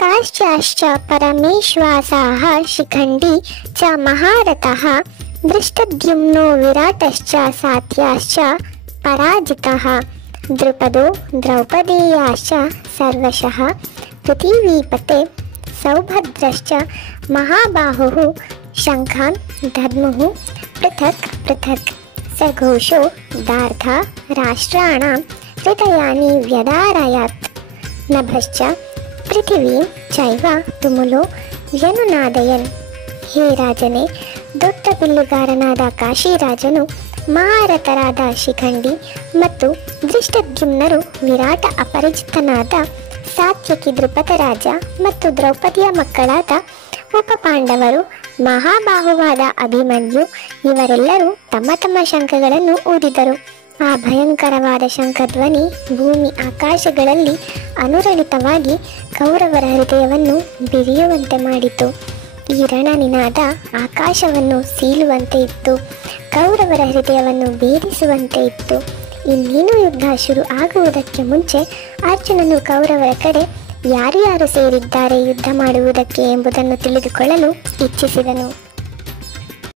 काश्चाश्च परमेश्वासाः शिखण्डी च महारथः दृष्टद्युम्नो विराटश्च सात्याश्च पराजितः द्रुपदो द्रौपदेयाश्च सर्वशः पृथिवीपते सौभद्रश्च महाबाहुः शङ्खान् दद्मुः पृथक् पृथक् सघोषो दार्धा राष्ट्राणां हृदयानि व्यदारयत् नभश्च पृथिवीं चैव तुमुलो व्यनुनादयन् ಹೇ ರಾಜನೇ, ದೊಡ್ಡ ಬಿಲ್ಲುಗಾರನಾದ ಕಾಶಿರಾಜನು, ಮಹಾರಥರಾದ ಶಿಖಂಡಿ ಮತ್ತು ದೃಷ್ಟದ್ಯುಮ್ನರು, ವಿರಾಟ ಅಪರಿಚಿತನಾದ ಸಾತ್ಯಕಿ ದ್ರುಪದ ರಾಜ ಮತ್ತು ದ್ರೌಪದಿಯ ಮಕ್ಕಳಾದ ಉಪಪಾಂಡವರು, ಮಹಾಬಾಹುವಾದ ಅಭಿಮನ್ಯು ಇವರೆಲ್ಲರೂ ತಮ್ಮ ತಮ್ಮ ಶಂಖಗಳನ್ನು ಊದಿದರು. ಆ ಭಯಂಕರವಾದ ಶಂಖಧ್ವನಿ ಭೂಮಿ ಆಕಾಶಗಳಲ್ಲಿ ಅನುರಣಿತವಾಗಿ ಕೌರವರ ಹೃದಯವನ್ನು ಬಿರಿಯುವಂತೆ ಮಾಡಿತು. ಈ ರಣನಿನಾದ ಆಕಾಶವನ್ನು ಸೀಳುವಂತೆ ಇತ್ತು, ಕೌರವರ ಹೃದಯವನ್ನು ಭೇದಿಸುವಂತೆ ಇತ್ತು. ಇನ್ನೇನು ಯುದ್ಧ ಶುರು ಆಗುವುದಕ್ಕೆ ಮುಂಚೆ ಅರ್ಜುನನು ಕೌರವರ ಕಡೆ ಯಾರು ಯಾರು ಸೇರಿದ್ದಾರೆ ಯುದ್ಧ ಮಾಡುವುದಕ್ಕೆ ಎಂಬುದನ್ನು ತಿಳಿದುಕೊಳ್ಳಲು ಇಚ್ಛಿಸಿದನು.